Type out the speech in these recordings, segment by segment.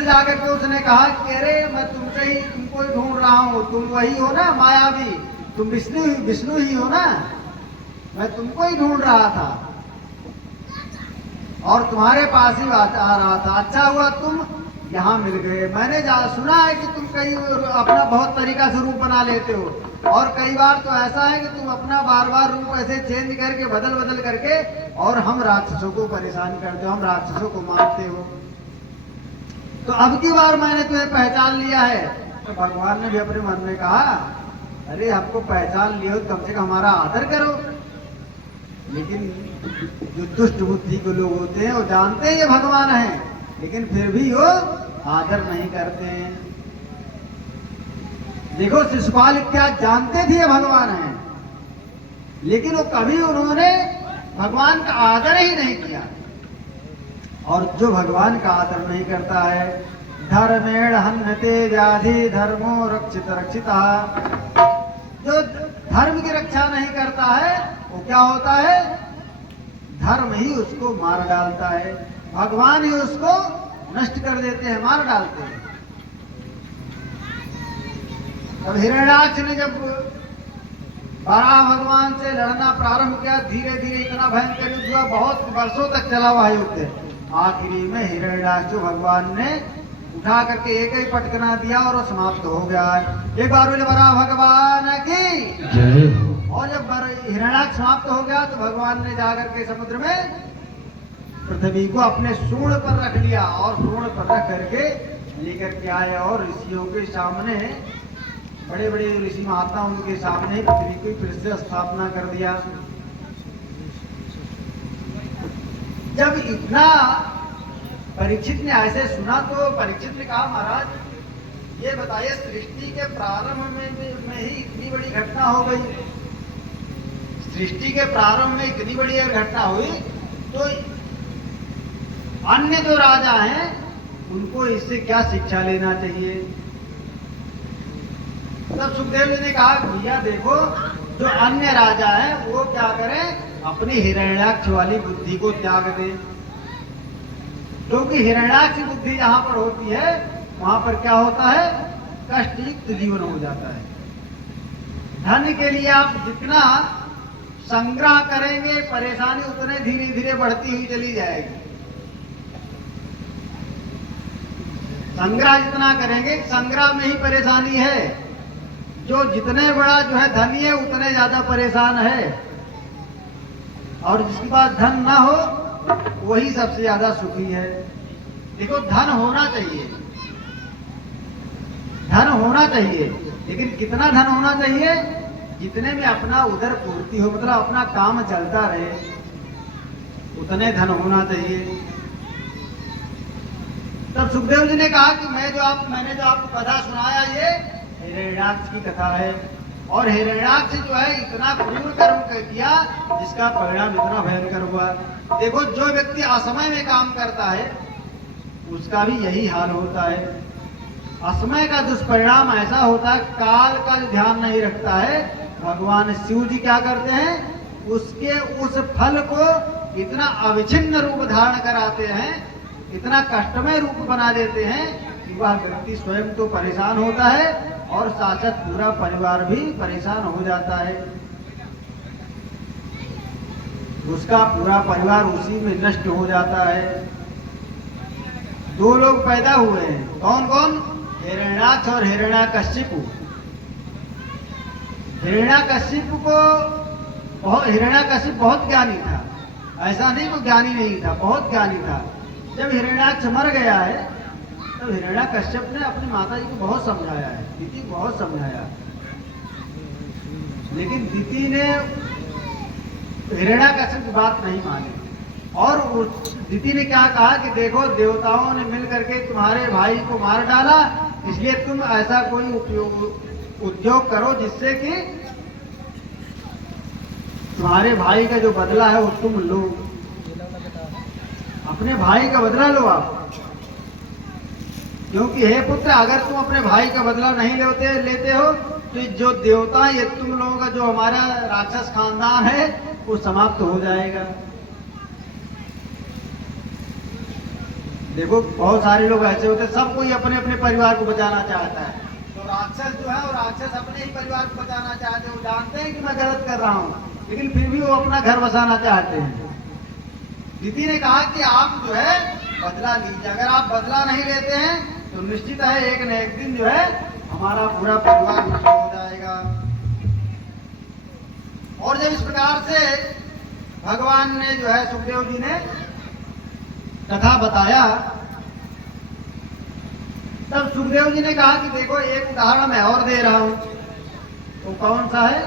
से जाकर के उसने कहा कि अरे मैं तुमसे ही तुमको ही ढूंढ रहा हूँ, तुम वही हो ना मायावी, तुम विष्णु ही हो ना, मैं तुमको ही ढूंढ रहा था और तुम्हारे पास ही आ रहा था। अच्छा हुआ तुम यहाँ मिल गए। मैंने सुना है कि तुम कई अपना बहुत तरीका से रूप बना लेते हो, और कई बार तो ऐसा है कि तुम अपना बार बार रूप ऐसे चेंज करके बदल करके और हम राक्षसों को परेशान करते हो, हम राक्षसों को मारते हो। तो अब की बार मैंने तुम्हें पहचान लिया है। तो भगवान ने भी अपने मन में कहा, अरे हमको पहचान लियो तो कम से कम हमारा आदर करो। लेकिन जो दुष्ट बुद्धि के लोग होते हैं वो जानते हैं ये भगवान है, लेकिन फिर भी वो आदर नहीं करते हैं। देखो शिशुपाल इत्यादि जानते थे ये भगवान है, लेकिन वो कभी उन्होंने भगवान का आदर ही नहीं किया। और जो भगवान का आदर नहीं करता है, धर्मेण हन्यते व्याधि धर्मो रक्षित रक्षिता, जो धर्म की रक्षा नहीं करता है वो क्या होता है, धर्म ही उसको मार डालता है, भगवान ही उसको नष्ट कर देते हैं, मार डालते हैं। तब हिरण्याक्ष ने जब वराह भगवान से लड़ना प्रारंभ किया, धीरे धीरे इतना भयंकर युद्ध हुआ, बहुत वर्षों तक चला हुआ युद्ध। आखिरी में हिरण्याक्ष भगवान ने उठा करके एक ही पटकना दिया और वो समाप्त हो गया है। एक बार बोले वराह भगवान की जय। और जब हिरण्याक्ष समाप्त हो गया तो भगवान ने जाकर के समुद्र में पृथ्वी को अपने सूंड पर रख लिया और सूंड पर रख करके लेकर के आए और ऋषियों के सामने, बड़े बड़े ऋषि महात्मा उनके सामने पृथ्वी की फिर से स्थापना कर दिया। जब इतना परीक्षित ने ऐसे सुना तो परीक्षित ने कहा, महाराज ये बताइए सृष्टि के प्रारंभ में ही इतनी बड़ी घटना हो गई, सृष्टि के प्रारंभ में इतनी बड़ी घटना हुई, तो अन्य जो राजा हैं उनको इससे क्या शिक्षा लेना चाहिए। तब सुखदेव जी ने कहा, भैया देखो जो अन्य राजा हैं वो क्या करें, अपनी हिरण्याक्ष वाली बुद्धि को त्याग दें, क्योंकि हिरण्याक्ष बुद्धि जहां पर होती है वहां पर क्या होता है, कष्टयुक्त जीवन हो जाता है। धन के लिए आप जितना संग्रह करेंगे परेशानी उतने धीरे धीरे बढ़ती हुई चली जाएगी। संग्रह जितना करेंगे, संग्रह में ही परेशानी है। जो जितने बड़ा जो है धनी है उतने ज्यादा परेशान है, और जिसके पास धन ना हो वही सबसे ज्यादा सुखी है। देखो धन होना चाहिए, धन होना चाहिए, लेकिन कितना धन होना चाहिए, जितने में अपना उधर पूर्ति हो, मतलब अपना काम चलता रहे, उतने धन होना चाहिए। तब सुखदेव जी ने कहा कि मैंने जो आपको कथा सुनाया ये हिरण्याक्ष की कथा है, और हिरण्याक्ष जो है इतना क्रूर कर्म कर दिया जिसका परिणाम इतना भयंकर हुआ। देखो जो व्यक्ति असमय में काम करता है उसका भी यही हाल होता है। असमय का दुष्परिणाम ऐसा होता है, काल का जो ध्यान नहीं रखता है, भगवान शिव जी क्या करते हैं, उसके उस फल को इतना अविच्छिन्न रूप धारण कराते हैं, इतना कष्टमय रूप बना देते हैं कि वह व्यक्ति स्वयं तो परेशान होता है और साथ साथ पूरा परिवार भी परेशान हो जाता है। उसका पूरा परिवार उसी में नष्ट हो जाता है। दो लोग पैदा हुए हैं, कौन कौन, हिरण्याक्ष और हिरण्याकशिपु। हिरण्याकशिपु बहुत ज्ञानी था, ऐसा नहीं वो ज्ञानी नहीं था, बहुत ज्ञानी था। जब हिरण्याक्ष मर गया है तो हिरण्याकश्यप ने अपनी माता जी को बहुत समझाया है, दिति बहुत समझाया, लेकिन दिति ने हिरण्याकश्यप की बात नहीं मानी। और दिति ने क्या कहा कि देखो देवताओं ने मिल करके तुम्हारे भाई को मार डाला, इसलिए तुम ऐसा कोई उद्योग करो जिससे कि तुम्हारे भाई का जो बदला है वो तुम लो, अपने भाई का बदला लो आप। क्योंकि हे पुत्र, अगर तुम अपने भाई का बदला नहीं लेते हो तो जो देवता, ये तुम लोगों का जो हमारा राक्षस खानदान है वो समाप्त हो जाएगा। देखो बहुत सारे लोग ऐसे होते हैं, सब कोई अपने अपने परिवार को बचाना चाहता है। तो राक्षस जो है, वो राक्षस अपने ही परिवार को बचाना चाहते हैं। वो जानते हैं कि मैं गलत कर रहा हूँ, लेकिन फिर भी वो अपना घर बसाना चाहते हैं। दीदी ने कहा कि आप जो है बदला लीजिए, अगर आप बदला नहीं लेते हैं तो निश्चित है एक न एक दिन जो है हमारा पूरा परिवार नष्ट हो जाएगा। और जब इस प्रकार से भगवान ने जो है सुखदेव जी ने कथा बताया, तब सुखदेव जी ने कहा कि देखो एक उदाहरण मैं और दे रहा हूं। तो कौन सा है?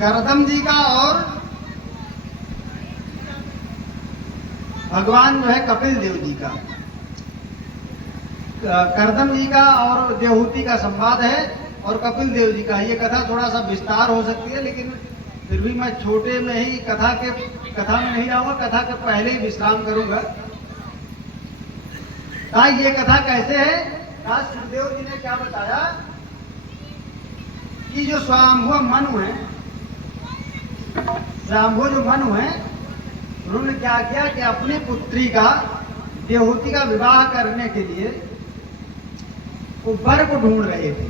करदम जी का और भगवान जो है कपिल देव जी का। करदम जी का और देवहूति का संवाद है, और कपिल देव जी का। ये कथा थोड़ा सा विस्तार हो सकती है, लेकिन फिर भी मैं छोटे में ही कथा में नहीं जाऊंगा, कथा के पहले ही विश्राम करूंगा। ये कथा कैसे है? सुखदेव जी ने क्या बताया कि जो स्वयंभू मनु है, स्वयंभू जो मनु है, उन्होंने क्या किया कि अपनी पुत्री का देवहूति का विवाह करने के लिए वो वर को ढूंढ रहे थे।